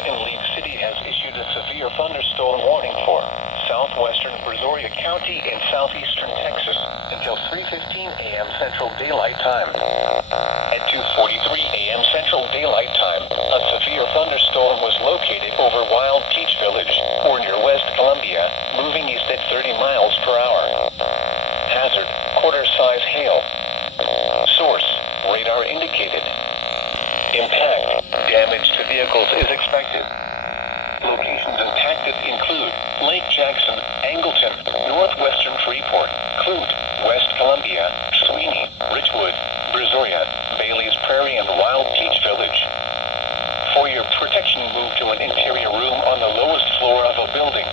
Leaf City has issued a severe thunderstorm warning for southwestern Brazoria County in southeastern Texas until 3:15 a.m. Central Daylight Time. At 2:43 a.m. Central Daylight Time, a severe thunderstorm was located over Wild Peach Village, or near West Columbia, moving east at 30 miles per hour. Hazard, quarter-size hail. Source, radar indicated. Impact, damage to vehicles is expected. Locations impacted include Lake Jackson, Angleton, Northwestern Freeport, Clute, West Columbia, Sweeney, Richwood, Brazoria, Bailey's Prairie, and Wild Peach Village. For your protection, move to an interior room on the lowest floor of a building.